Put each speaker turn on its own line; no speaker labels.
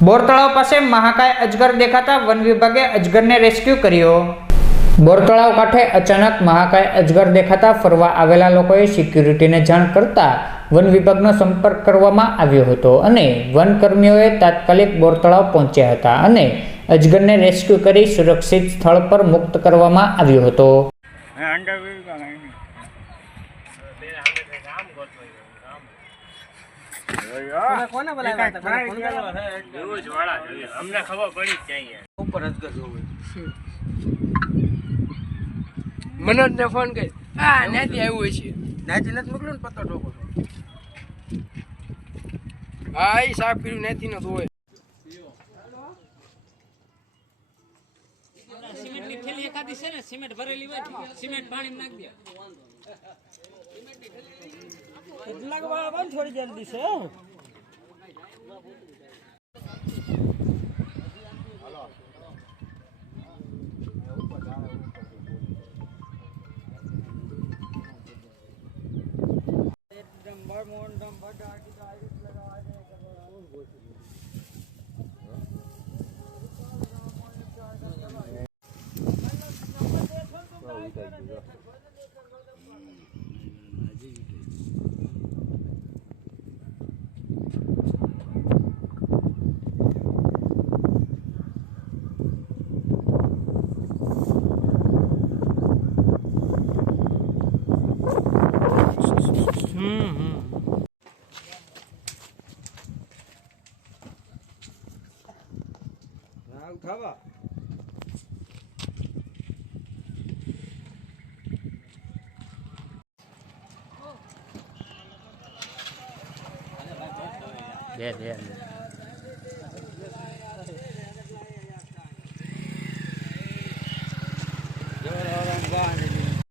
બોર તળાવ પાસે મહાકાય અજગર દેખાતા વન વિભાગે અજગરને રેસ્ક્યુ કર્યો. બોર તળાવ કાંઠે અચાનક મહાકાય અજગર દેખાતા ફરવા આવેલા લોકોએ સિક્યુરિટીને જાણ કરતા વન વિભાગનો સંપર્ક કરવામાં આવ્યો હતો અને વન કર્મીઓએ તાત્કાલિક બોર તળાવ પહોંચ્યા હતા અને અજગરને રેસ્ક્યુ કરી સુરક્ષિત સ્થળ પર મુક્ત કરવામાં આવ્યો હતો.
કોને બોલાવ્યા
અમને ખબર પડી
ઉપર.
મનોજ ને ફોન કરી હા ત્યાંથી આવ્યું છે
નાતી નથી મોકલ્યો ને પત્તો ટોકો
હા એ સાફ પીડ્યું નથી નો ધોય
થેલી એકાદી છે ને સિમેન્ટ ભરેલી હોય સિમેન્ટ પાણી નાખી દે.
ખાવા? 别别。别